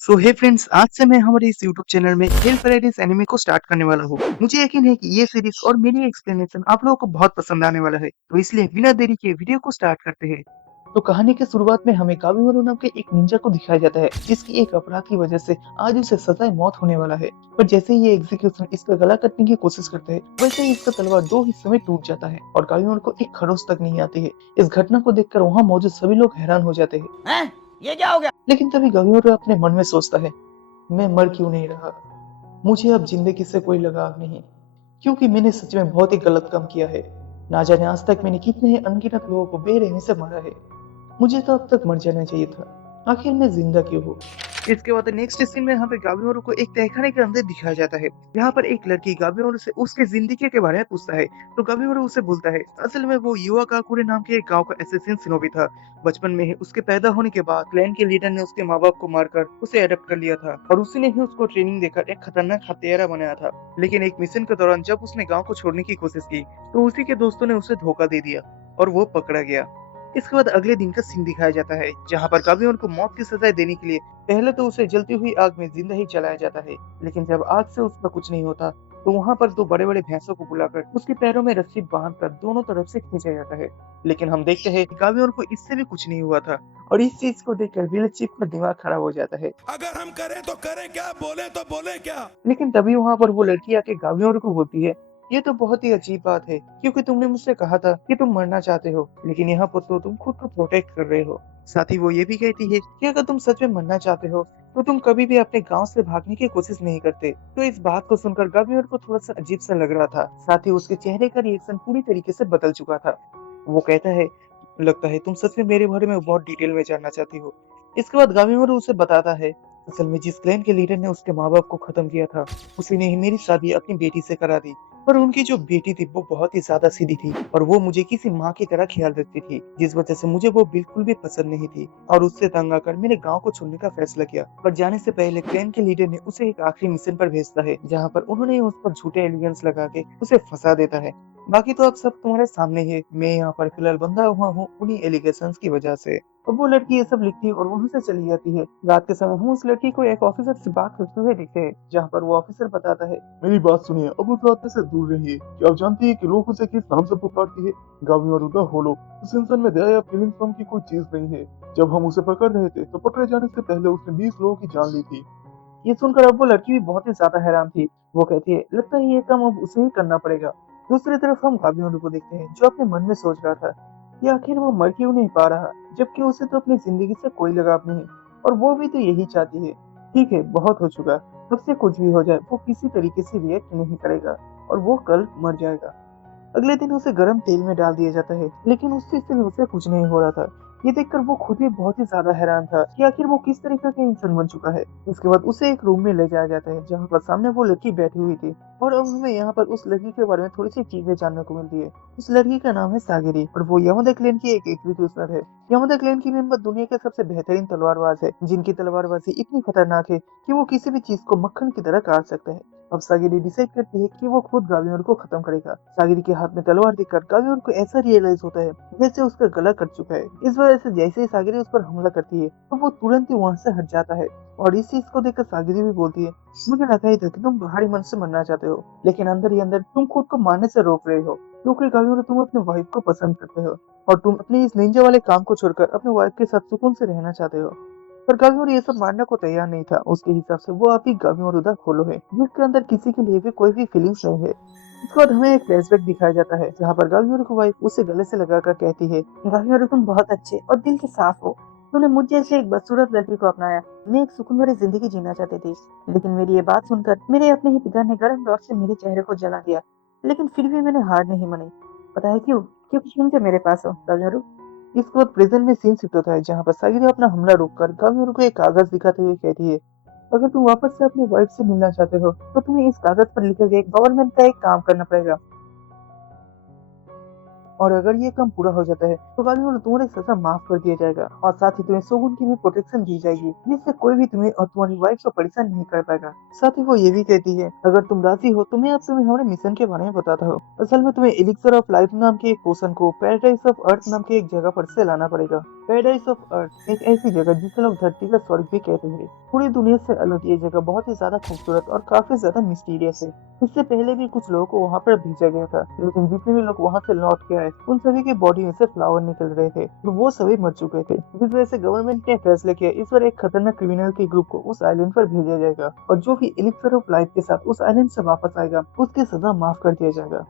सो हे friends, आज से मैं हमारे इस यूट्यूब चैनल में हेल पैराडाइज एनिमे को स्टार्ट करने वाला हूँ। मुझे यकीन है कि ये सीरीज और मेरी एक्सप्लेनेशन आप लोगों को बहुत पसंद आने वाला है। तो इसलिए बिना देरी के वीडियो को स्टार्ट करते हैं। तो कहानी के शुरुआत में हमें काबिमारू नाम के एक निंजा को दिखाया जाता है, जिसकी एक अपराध की वजह से आज उसे सजाए मौत होने वाला है। पर जैसे ही ये एग्जीक्यूशन इसका गला काटने की कोशिश करते हैं, वैसे ही इसका तलवार दो हिस्सों में टूट जाता है और काबिमारू को एक खरोच तक नहीं आती है। इस घटना को देखकर वहाँ मौजूद सभी लोग हैरान हो जाते हैं। हैं? ये क्या हो गया? लेकिन तभी काबिमारू अपने मन में सोचता है, मैं मर क्यों नहीं रहा? मुझे अब जिंदगी से कोई लगाव नहीं, क्योंकि मैंने सच में बहुत ही गलत काम किया है। ना जाने आज तक मैंने कितने ही अनगिनत लोगों को बेरहमी से मारा है। मुझे तो अब तक मर जाना चाहिए था। आखिर मैं जिंदा क्यों हूँ? इसके बाद नेक्स्ट सीन में यहाँ पे गाबियोरो को एक तहखाने के अंदर दिखाया जाता है। यहाँ पर एक लड़की गाबियोरो से उसके जिंदगी के बारे में पूछता है, तो गाबियोरो उसे बोलता है असल में वो युवा काकुरे नाम के एक गांव का एसेसिन शिनोबी था। बचपन में ही उसके पैदा होने के बाद क्लैन के लीडर ने उसके माँ बाप को मारकर उसे अडॉप्ट कर लिया था और उसी ने ही उसको ट्रेनिंग देकर एक खतरनाक हत्यारा बनाया था। लेकिन एक मिशन के दौरान जब उसने गांव को छोड़ने की कोशिश की, तो उसी के दोस्तों ने उसे धोखा दे दिया और वो पकड़ा गया। इसके बाद अगले दिन का सीन दिखाया जाता है, जहाँ पर काबियोन को मौत की सजाए देने के लिए पहले तो उसे जलती हुई आग में जिंदा ही जलाया जाता है। लेकिन जब आग से उसका कुछ नहीं होता, तो वहाँ पर दो बड़े बड़े भैंसों को बुलाकर उसके पैरों में रस्सी बांधकर दोनों तरफ से खींचा जाता है। लेकिन हम देखते हैं कि काबियोन को इससे भी कुछ नहीं हुआ था और इस चीज को देखकर विलेज चीफ का दिमाग खराब हो जाता है। अगर हम करें तो करें क्या, बोले तो बोले क्या। लेकिन तभी वहां पर वो लड़की आके गावियों को बोलती है, ये तो बहुत ही अजीब बात है, क्योंकि तुमने मुझसे कहा था कि तुम मरना चाहते हो, लेकिन यहाँ पर तो तुम खुद को प्रोटेक्ट कर रहे हो। साथ ही वो ये भी कहती है कि अगर तुम सच में मरना चाहते हो, तो तुम कभी भी अपने गांव से भागने की कोशिश नहीं करते। तो इस बात को सुनकर गावियोर को थोड़ा सा अजीब सा लग रहा था। साथ ही उसके चेहरे का रिएक्शन पूरी तरीके से बदल चुका था। वो कहता है, लगता है तुम सच में मेरे बारे में बहुत डिटेल में जानना चाहती हो। इसके बाद गावियोर उसे बताता है, असल में जिस क्लैन के लीडर ने उसके माँ बाप को खत्म किया था, उसी ने ही मेरी शादी अपनी बेटी से करा दी। पर उनकी जो बेटी थी वो बहुत ही ज्यादा सीधी थी और वो मुझे किसी माँ की तरह ख्याल रखती थी, जिस वजह से मुझे वो बिल्कुल भी पसंद नहीं थी और उससे तंग आकर मैंने गांव को छोड़ने का फैसला किया। पर जाने से पहले क्लैन के लीडर ने उसे एक आखिरी मिशन पर भेजता है, जहाँ पर उन्होंने उस पर झूठे एलिगेंस लगा के उसे फंसा देता है। बाकी तो अब सब तुम्हारे सामने है, मैं यहाँ पर फिलहाल बंधा हुआ हूँ उन्हीं एलिगेशंस की वजह से। और वो लड़की ये सब लिखती है और वहां से चली जाती है। रात के समय हम उस लड़की को एक ऑफिसर से बात करते हुए दिखते हैं, जहाँ पर वो ऑफिसर बताता है, मेरी बात सुनिए, अब उस रास्ते से दूर रहिए। क्या आप जानती है कि लोग उसे किस नाम से पुकारती है? गावी और उदा होलो। उस इंसान में दया या फीलिंग्स नाम की कोई चीज नहीं है। जब हम उसे पकड़ रहे थे, तो पकड़े जाने से पहले उसने 20 लोगों की जान ली थी। ये सुनकर अब वो लड़की भी बहुत ही ज्यादा हैरान थी। वो कहती है, लगता है ये काम अब उसे ही करना पड़ेगा। दूसरी तरफ हम काबियों को देखते हैं, जो अपने मन में सोच रहा था कि आखिर वो मर क्यों नहीं पा रहा, जबकि उसे तो अपनी जिंदगी से कोई लगाव नहीं और वो भी तो यही चाहती है। ठीक है, बहुत हो चुका, अब से कुछ भी हो जाए वो किसी तरीके से रिएक्ट नहीं करेगा और वो कल मर जाएगा। अगले दिन उसे गर्म तेल में डाल दिया जाता है, लेकिन उस चीज से भी उसे कुछ नहीं हो रहा था। ये देखकर वो खुद भी बहुत ही ज्यादा हैरान था कि आखिर वो किस तरीके का इंसान बन चुका है। उसके बाद उसे एक रूम में ले जाया जाता है, जहाँ पर सामने वो लड़की बैठी हुई थी और अब हमें यहाँ पर उस लड़की के बारे में थोड़ी सी चीजें जानने को मिलती है। उस लड़की का नाम है सागिरी और वो यामादा क्लैन की एक एग्जीक्यूटिव है। यामादा क्लैन की मेंबर दुनिया के सबसे बेहतरीन तलवारबाज है, जिनकी तलवारबाजी इतनी खतरनाक है कि वो किसी भी चीज को मक्खन की तरह काट सकते हैं। अब सागिरी डिसाइड करती है कि वो खुद गावियोर को खत्म करेगा। सागिरी के हाथ में तलवार देखकर गावियोर को ऐसा रियलाइज होता है जैसे उसका गला कट चुका है। इस वजह से जैसे ही सागिरी उस पर हमला करती है, तो वो तुरंत ही वहाँ से हट जाता है और इस चीज को देखकर सागिरी भी बोलती है, मुझे लगा ही था कि तुम बाहरी मन से मरना चाहते हो, लेकिन अंदर ही अंदर तुम खुद को मारने से रोक रहे हो, क्योंकि गावियोर तुम अपने वाइफ को पसंद करते हो और तुम अपने इस निंजा वाले काम को छोड़कर अपने वाइफ के साथ सुकून से रहना चाहते हो। पर गावियोर ये सब मानने को तैयार नहीं था। उसके हिसाब से वो अभी गावियोर उदा खोलो है, जिसके अंदर किसी के लिए भी कोई भी फीलिंग्स नहीं है। उसके बाद हमें एक फ्लैशबैक दिखाया जाता है, जहाँ पर गावियोर की वाइफ उसे गले से लगाकर कहती है, गावियोर तुम बहुत अच्छे और दिल के साफ हो। तूने मुझ जैसे एक बदसूरत लड़की को अपनाया। मैं एक सुकून भरी जिंदगी जीना चाहती थी, लेकिन मेरी ये बात सुनकर मेरे अपने ही पिता ने गर्म डॉट से मेरे चेहरे को जला दिया। लेकिन फिर भी मैंने हार नहीं मानी। पता है क्यों? क्योंकि तुम जो मेरे पास हो गावियोर। इसके बाद प्रेजेंट में सीन शिफ्ट होता है, जहाँ पर सागिरा अपना हमला रोककर गावियोर को एक कागज दिखाते हुए कहती है, अगर तुम वापस से अपनी वाइफ से मिलना चाहते हो, तो तुम्हें इस कागज पर लिखे गए गवर्नमेंट का एक काम करना पड़ेगा और अगर ये काम पूरा हो जाता है, तो गालिब तुम्हारी सजा माफ कर दिया जाएगा और साथ ही तुम्हें शोगुन की भी प्रोटेक्शन दी जाएगी, जिससे कोई भी तुम्हें और तुम्हारी वाइफ को परेशान नहीं कर पाएगा। साथ ही वो ये भी कहती है, अगर तुम राजी हो तो मैं अब तुम्हें हमारे मिशन के बारे में बताता हूँ। असल में तुम्हें एलिक्सर ऑफ लाइफ नाम के एक पोशन को पैराडाइज ऑफ अर्थ नाम के एक जगह पर से लाना पड़ेगा। पैराडाइज ऑफ अर्थ एक ऐसी जगह जिसे लोग धरती का स्वर्ग भी कहते हैं। पूरी दुनिया से अलग ये जगह बहुत ही ज्यादा खूबसूरत और काफी ज्यादा मिस्टीरियस है। इससे पहले भी कुछ लोगों को वहाँ पर भेजा गया था, लेकिन जितने भी लोग वहाँ से लौट के आए उन सभी की बॉडी में से फ्लावर निकल रहे थे और वो सभी मर चुके थे। जिस वजह से गवर्नमेंट ने फैसला किया इस बार एक खतरनाक क्रिमिनल के ग्रुप को उस आइलैंड पर भेजा जाएगा और जो भी एलिक्सर ऑफ लाइफ के साथ उस आइलैंड से वापस आएगा उसकी सजा माफ कर दिया जाएगा।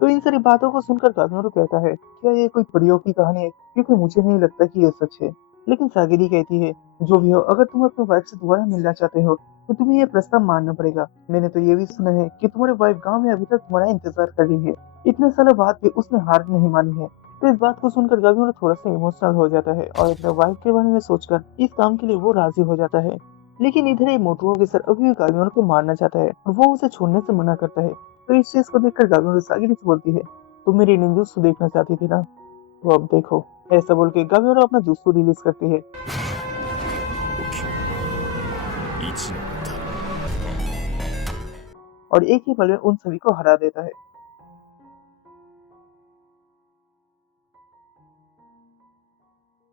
तो इन सारी बातों को सुनकर कागनोरू कहता है, क्या ये कोई परियों की कहानी है? क्योंकि मुझे नहीं लगता कि ये सच है। लेकिन सागिरी कहती है, जो भी हो, अगर तुम अपनी वाइफ से दोबारा मिलना चाहते हो तो तुम्हें ये प्रस्ताव मानना पड़ेगा। मैंने तो ये भी सुना है कि तुम्हारी वाइफ गांव में अभी तक तुम्हारा इंतजार कर रही है। इतने सालों बाद भी उसने हार नहीं मानी है। तो इस बात को सुनकर कागनोरू थोड़ा सा इमोशनल हो जाता है और अपने वाइफ के बारे में सोचकर इस काम के लिए वो राजी हो जाता है। लेकिन इधर ये मोटोरो के सर अभी भी कागनोरू को मारना चाहता है और वो उसे छोड़ने से मना करता है। तो इस चीज को देखकर कागनोरू सागिरी से बोलती है, तुम मेरी निंजुत्सु देखना चाहती थी ना, तो अब देखो। ऐसा बोल के कागनोरू अपना जुत्सु रिलीज करती है 一年だ और एक ही पल में उन सभी को हरा देता है।